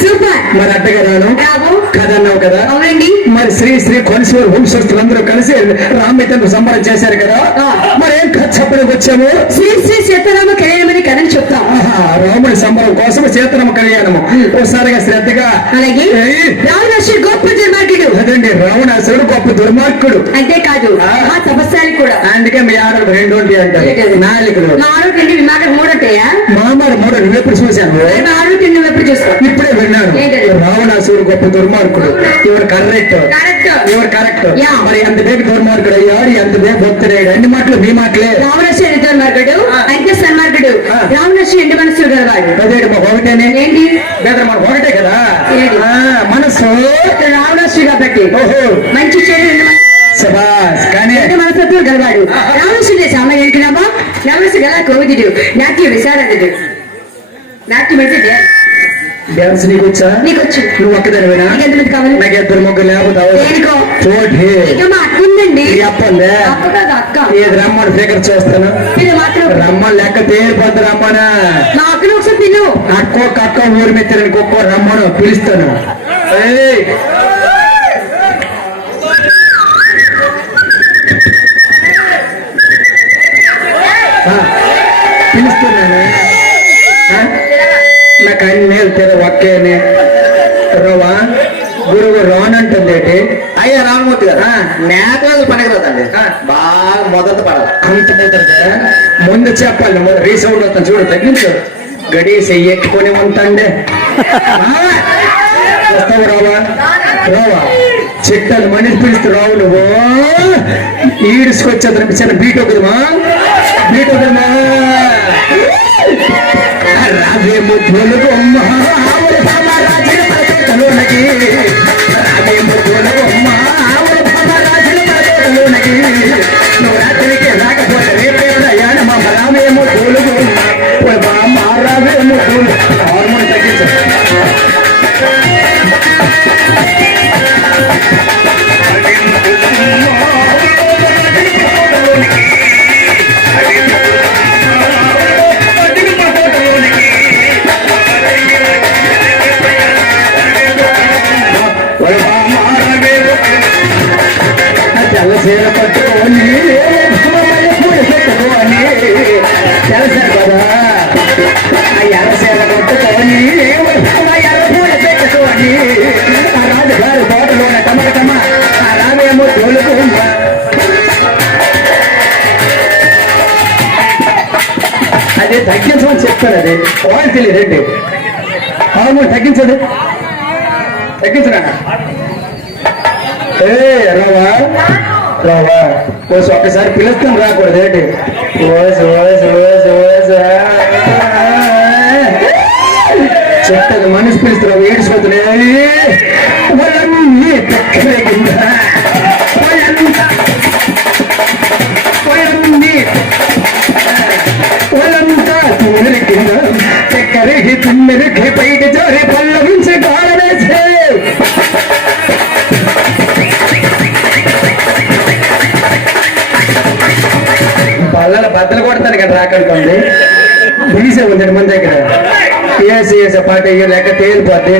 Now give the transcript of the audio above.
Super. మరి అడ్డగరాను కదన్నావు కదా. అవునండి. మరి శ్రీ శ్రీ కొనసూరు వంశస్థులందరూ కలిసి రామయ్యను సంబరం చేశారు కదా. మరి ఏం కథ చెప్పడానికి వచ్చాము? శ్రీ శ్రీ సీతారామ కళ్యాణమని కథను చెప్తాం. రాముడి సంబరం కోసం సీతారామ కళ్యాణము ఒకసారిగా శ్రద్ధగా. అలాగే రావణాసుడు గొప్ప దుర్మార్గుడు. అదండి, రావణాసుడు గొప్ప దుర్మార్గుడు. అంతేకాదు ఆ తపస్సాలి కూడా. అందుకే మీ ఆడలు 2 ఉంటాయి అంటారు. నాలుగులు నాలుగు తిండి విమాక 3 ఉంటాయా? మామారు 3 నువ్వెప్పుడు చూశాను? నాలుగు తిండి నువ్వెప్పుడు చూస్తావు? ఇప్పుడే విన్నాను. రావణాసుడు గొప్ప దుర్మార్గుడు. ఇవరు కరెక్ట్, ఇవరు కరెక్ట్. మరి ఎంత బేగ దుర్మార్గుడు అయ్యాడు, ఎంత బేగ భక్తుడయ్యాడు. అన్ని మాటలు మీ మాటలే. రావణాసుడు దుర్మార్గుడు, అంతే సన్మార్గుడు. రావణాసుడు ఎండు మనసు గలవాడు. అదేంటి మాకు ఒకటేనే ఏంటి? బెదర్ మనకు ఒకటే కదా మనసు. రావణాసుడు కాబట్టి మంచి చెడు సబాస్. కానీ మనస్తత్వం గలవాడు. రావణాసుడు సామాన్య ఏంటినామా? రావణాసుడు గల కోవిదుడు, నాట్య విశారదుడు. నాట్యం అంటే డాన్స్ నీకు వచ్చా? నీకు వచ్చు. నువ్వు ఒక్కదానివేనా? కావాలి. నాకు 2 ముగ్గురు లేకపోతే అక్కుందండి. చెప్పండి. అక్క ఏది రమ్మని ఫిగర్ చూస్తాను. రమ్మని లెక్క తేలిపోద్దు. రమ్మనా నా అక్కను ఒకసారి పిలువు. అక్క ఊరి మెత్తరని కుక్క రమ్మను పిలుస్తాను. పిలుస్తున్నాను. నాకు అన్ని వెళ్తారు ఒక్కేనే. రోవా గురువు రాన్ అంటుంది. అయ్యా రామమూర్తి గారు, నేతలు పనికిరాదండి. బాగా మొదట పడాలి. అంత ముందు చెప్పాలి. రీసౌండ్ అవుతాను చూడు, తగ్గించు. గడి చెయ్యెట్టుకొని ఉంటాండే. వస్తావు రావా? రావా చిట్టలు మనిషి పిలుస్తూ రావు. నువ్వు ఈడుసుకొచ్చేది చిన్న బీట్ ఒకదమా, బీట్ ఒకదమా. రాజే ముద్దులు బొమ్మ రాజే ముద్దులు బొమ్మ నువ్వు రాత్రికి రాకపోతే రేపేయాన మా రామే ముద్దులు బొమ్మ రావే ముద్దులు. హార్మోన్ తగ్గించు. తెల్లసీర పట్టుకొని పెట్టుకొని తెలుసారు కదా. ఆ ఎర్రసీర పట్టుకొని ఎర్రపూడ పెట్టుకొని ఆ రాజుగారి తోటలోనే టమటమ ఆ రామేమో తోలుకుందా. అదే తగ్గించమని చెప్తారు. అది వాళ్ళు తెలియదండి. అవును తగ్గించదు, తగ్గించరా. రావా రావా ఓసు ఒక్కసారి పిలుస్తాను రాకూడదు. ఏంటి చెప్తాను. మనిషి పిలుస్తున్నావు ఏడుచుకోతున్నాయి. వాళ్ళంతా తూరి కింద చక్కరికి తిమ్మెరికి బయట జారి పళ్ళ నుంచి గాలవేసే. బల్లల బద్దలు కొడతాను కదా రాకనుకోండి. బిగిసే ఉందండి మన దగ్గర. ఏసే పాట లెక్క తేలిపోద్ది.